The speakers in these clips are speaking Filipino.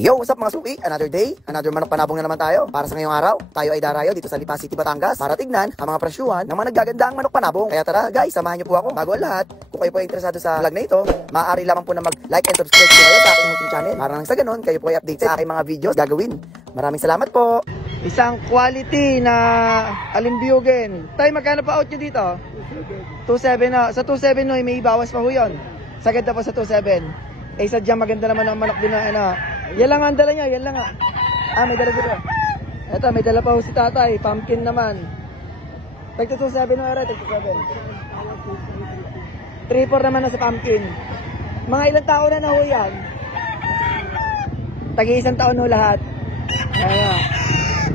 Yo, what's up mga suki? Another day, another manok panabong na naman tayo. Para sa ngayong araw, tayo ay darayo dito sa Lipa City, Batangas para tignan ang mga presyuhan ng mga naggagandang manok panabong. Kaya tara guys, samahan niyo po ako. Bago ang lahat, kung kayo po ay interesado sa vlog na ito, maaari lamang po na mag-like and subscribe po kayo sa aking YouTube channel. Para nang sa ganun, kayo po ay updated sa aking mga videos gagawin. Maraming salamat po. Isang quality na alimbyugin. Tay, magkano pa out nyo dito? 2.7 na. Sa 2.7 no, may ibawas pa ho yun. Sagad na po sa 2.7. Eh, sadyang maganda naman ang manok din na ano. Yan lang ang dala niya, yan lang nga. Ah, may dala dito. Eto, may dala pa ho si tatay. Pumpkin naman. Tagto 2.7 no, ere, tagto 7. 3.4 naman na sa pumpkin. Mga ilang taon na ho yan? Tagi-isang taon ho lahat. Ayan.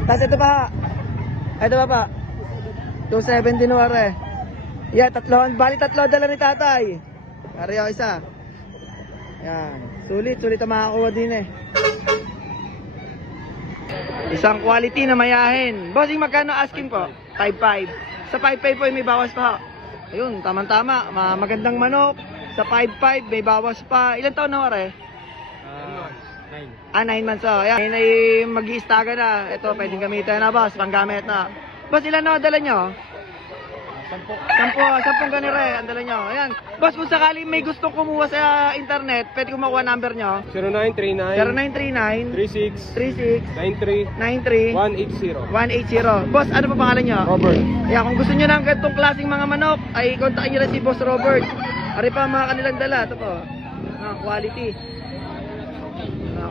Tapos ito pa. Ito pa. 2.7 din ho, ere. Yeah, bali tatlo dala ni tatay. Ere yung isa. Yan. Sulit ang makakuha din eh. Isang quality na mayahin. Bossing, magkano asking po? 5.5. Sa 5.5 po may bawas pa. Ayun, tamang-tama. Magandang manok. Sa 5.5 may bawas pa. Ilan taon na ore? 9. 9 months. Ayan. Ngayon ay mag-i-staga na. Ito, pwedeng gamitin na boss. Panggamit na. Boss, ilan na dala nyo? 10 ganire, ang dala nyo. Ayan. Boss, kung sakali may gustong kumuha sa internet, pwede ko makuha number nyo. 0939 36 93 180. Boss, ano pa pangalan nyo? Robert. Ayan, kung gusto nyo ng ganitong klaseng mga manok, ay kontakin nyo lang si Boss Robert. Ari pa mga kanilang dala. Ito po. Quality.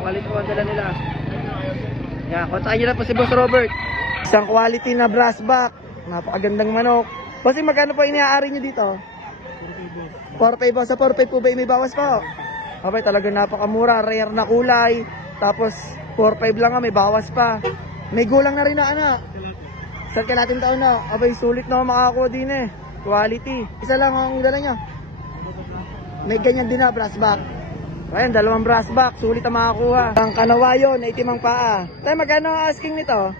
Quality po ang dala nila. Ayan, kontakin nyo lang po si Boss Robert. Isang quality na brass back. Napakagandang manok. Kasi magkano po iniaari nyo dito? 4.5 po. Sa 4.5 po ba may bawas po? Okay, talaga napakamura. Rare na kulay. Tapos 4.5 lang nga, may bawas pa. May gulang na rin na anak. Sir, kailating taon na. Abay, sulit na makakakuha din eh. Quality. Isa lang ang dala nyo. May ganyan din na, brass back. Ayan, 2 brass back. Sulit na makakuha. Ang kanawayon, itim ang paa. Tayo, magkano asking nito?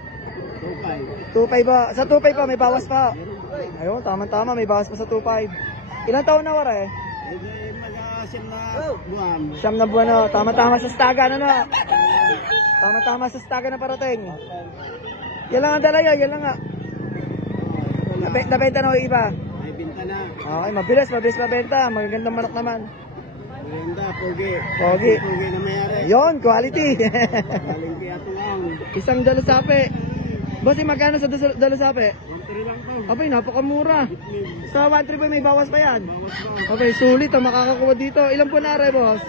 2.5 po. Sa 2.5 po, may bawas pa. Ayun, tama-tama, may bawas pa sa 2.5. Ilang taon na wala eh? Siyam na buwan na. Tama-tama sa staga na na. Tama-tama sa staga na parating. Yan lang ang dala yan lang nga. Nabenta na o iba? May benta na. Okay, mabilis mabenta. Magagandang manok naman. Maganda, pogi na mayari. Yun, quality. Quality ato lang. Isang dalasape. Boss, magkano sa dalasape? 1.3 lang to. Abay, napakamura. Sa 1.3 ba may bawas pa yan? Abay, sulit ang makakakuha dito. Ilan po na rin, boss?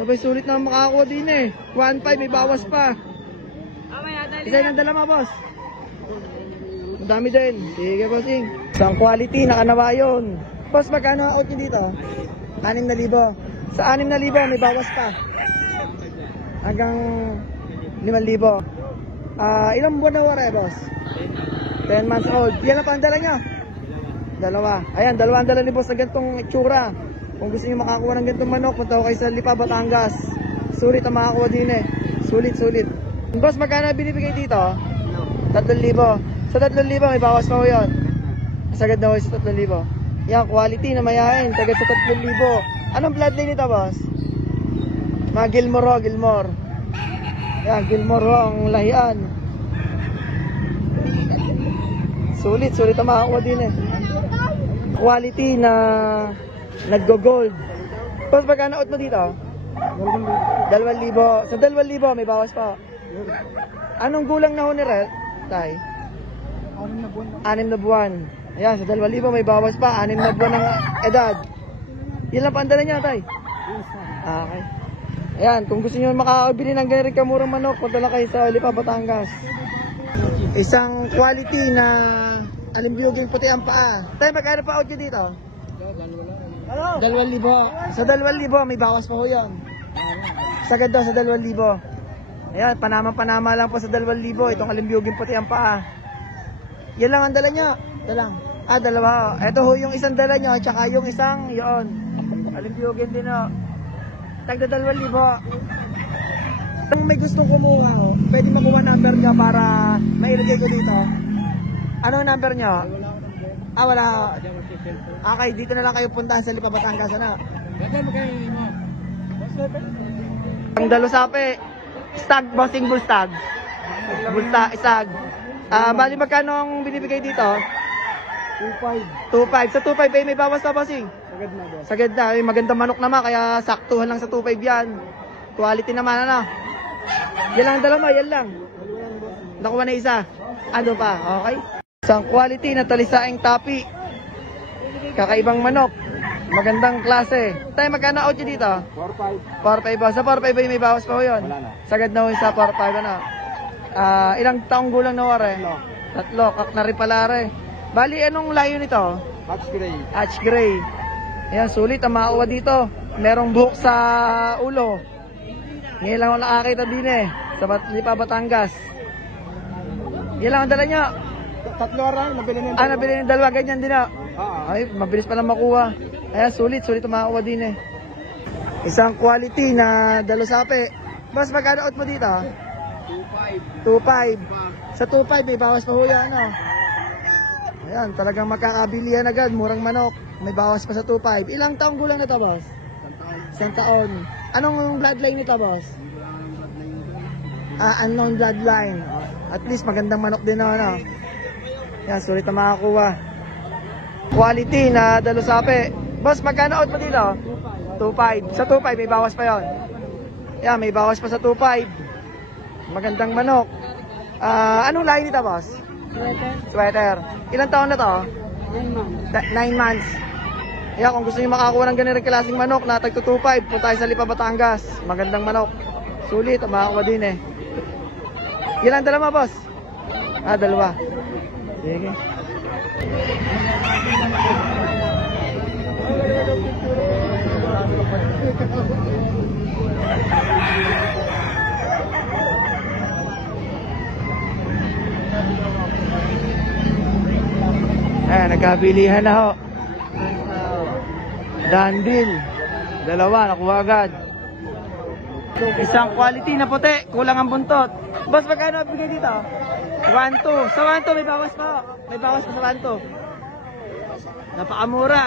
Abay, sulit na makakakuha din eh. 1.5 may bawas pa. Isa yung dala mo, boss? Madami din. Sige, bossing. Isang quality, nakanawayon. Boss, magkano out nyo dito? 6,000. Sa 6,000 may bawas pa. Hanggang 5,000. Ilang buwan na wala boss? 10 months old. Yan na pa ang dala nyo? 2. Ayan, 2 ang dala ni boss na gantong itsura. Kung gusto nyo makakuha ng gantong manok, punta ko kayo sa Lipa, Batangas. Sulit ang makakuha din eh. Sulit. Boss, magkano binibigay dito? 3,000. Sa 3,000 may bawas pa ko yun. Sagad na ko sa 3,000. Yan, quality na mayahin. Tagad sa 3,000. Anong bloodline nito, boss? Mga Gilmore. Yan, Gilmore ang lahian. Sulit ang makakuha din eh. Quality na naggo-gold. Tapos magkano out mo dito? 2,000. Sa 2,000 may bawas pa. Anong gulang na ho ni Red, tay? 6 na buwan. Ayan, sa 2,000 may bawas pa. 6 na buwan ng edad. Yan lang pa ang dala niya, tay? Okay. Ayan, kung gusto nyo makakabili ng ganyan kamurang manok, punta lang kayo sa Lipa, Batangas. Isang quality na alimbyuging puti ang paa. Tayo, magkano pa out nyo dito? 2,000. Sa 2,000 may bawas pa ho yun. Sagad daw sa 2,000. Ayan, panama lang po sa 2,000. Itong alimbyuging puti ang paa. Yan lang ang dala nyo. Dalang. 2. Ito ho yung isang dala nyo, tsaka yung isang yun. Alimbyugin din ho. Tagda 2,000. Kung may gustong kumuha, pwede makuha number nyo para mailagay ko dito. Ano ang number nyo? Wala. Okay, dito na lang kayo puntahan sa Lipa, Batangas. Ano? Ang dalusape, stag, bossing bull stag. Stag. Bali magkano ang binibigay dito? 2.5. Sa 2.5 may bawas pa, bossing? Sagad na boss. Sagad na. Ay, magandang manok naman, kaya saktuhan lang sa 2.5 yan. Quality naman, ano? Yan lang dala mo, yan lang. Nakuha na isa. Ano pa? Okay. Isang quality na talisaing tapi. Kakaibang manok. Magandang klase. Tayo, magkano out yun dito? 4.5. 4.5 ba? Sa 4.5 may bawas pa ho yun? Wala na. Sagad na ho yun sa 4.5, ano? Ilang taong gulang na wari? Tatlo. Kak na rin pala rin. Bali, anong layo nito? Hatch gray. Hatch gray. Ayan, sulit ang makuha dito. Merong buhok sa ulo. Ngayon lang ako nakakita din eh. Sa Lipa, Batangas. Yan lang ang dala nyo. Tatlo orang, nabili na yung Nabili ng dalawa. Ganyan din ah. Ah. Ay, mabilis pa lang makuha. Ayan, sulit ang makuha din eh. Isang quality na dalusape. Boss, magkano out mo dito? 2.5. Sa 2.5 may bawas pa ho yan, ano? Ayan, talagang makakabilihan agad. Murang manok. May bawas pa sa 2.5. Ilang taong gulang na ito, boss? Isang taon. Anong bloodline nito, boss? Unknown bloodline. At least magandang manok din na, ano? Yan, sulit na makakuha. Quality na dalusape. Boss, magkano out mo dito? 2.5. Sa 2.5 may bawas pa yon. Yan, may bawas pa sa 2.5. Magandang manok. Anong lahi nito, boss? Sweater. Ilang taon na to? 9 months. Yeah, kung gusto niyo makakuha ng ganitong klaseng manok na tagto 2.5, punta tayo sa Lipa, Batangas. Magandang manok. Sulit, makakuha din eh. Ilan dala mo, boss? Dalawa. Sige. Nagkabilihan na ho. Dandil. Dalawa, nakuha agad. Isang quality na puti, kulang ang buntot. Boss, magkano bigay dito? 1.2. Sa 1.2 may bawas pa. May bawas pa sa 1.2. Napakamura.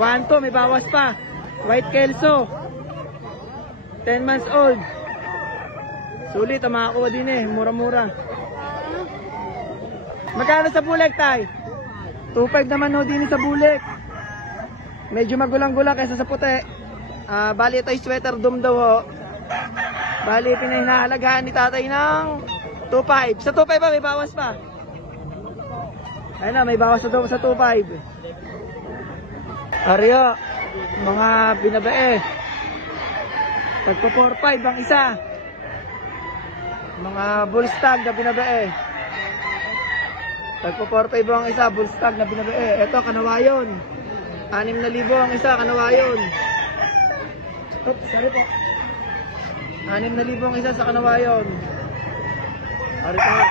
1.2 may bawas pa. White Kelso. 10 months old. Sulit, makakuha din eh. Mura-mura. Magkano sa bulik, tay? 2.5 naman ho din sa bulik. Medyo magulang-gulang kaysa sa puti. Bali ito ay sweater dome daw ho. Bali pinahinahalagaan ni tatay ng 2.5. Sa 2.5 ba may bawas pa? Ayun na, may bawas na daw sa 2.5. Aryo, mga binabae. Tagpo 4.5 ang isa. Mga bull stag na binabae. Tagpo 4.5 ang isa, bull stag na binabae. Ito, kanawayon. 6,000 ang isa, kanawayon. Oops, sorry po. 6,000 ang isa sa kanawayon. Sorry po.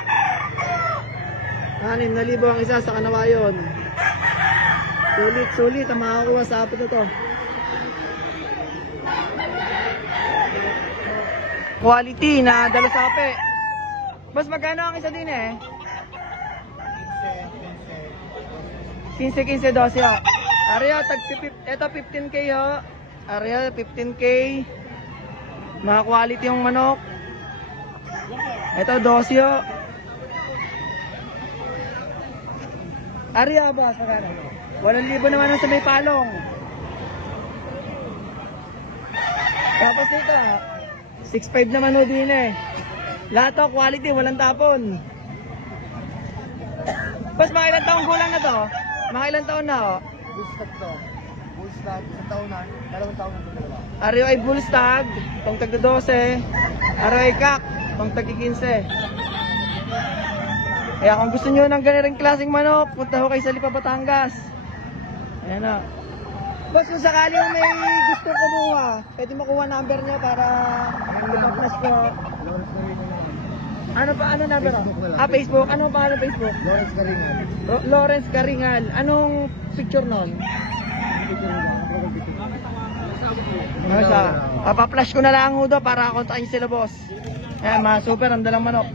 6,000 ang isa sa kanawayon. Sulit ang makakuha sa apit na to. Quality na dalusape. Mas magkano ang isa din eh? 15, 12 ho. Arya, ito 15k ho. Arya, 15k. Mga quality yung manok. Ito 12 ho. Arya ba? Magkano? 8,000 naman sa may palong. Tapos ito 6.5 naman ho din eh. Lahat to quality, walang tapon. Pas mga ilang taong gulang na to? Mga ilang taon na ho? Bullstag to. Bullstag, isang taon na. 2 taon na ito dalawa. Ariyo ay bullstag, tong tagda 12. Ariyo ay kak, tong tagda 15. Kaya kung gusto nyo ng ganitong klaseng manok, punta ho kayo sa Lipa, Batangas. Ayan na. Boss, kung sakali may gusto kumuha, pwede makuha number nyo para ipa-plus po. Ano pa, ano number? Facebook. Ano pa, ano Facebook? Lawrence Caringan. Lawrence Caringan. Anong picture nun? Papa-flash ko na lang ho do para kontakin sila, boss. Ayan, mga super, ang dalang manok.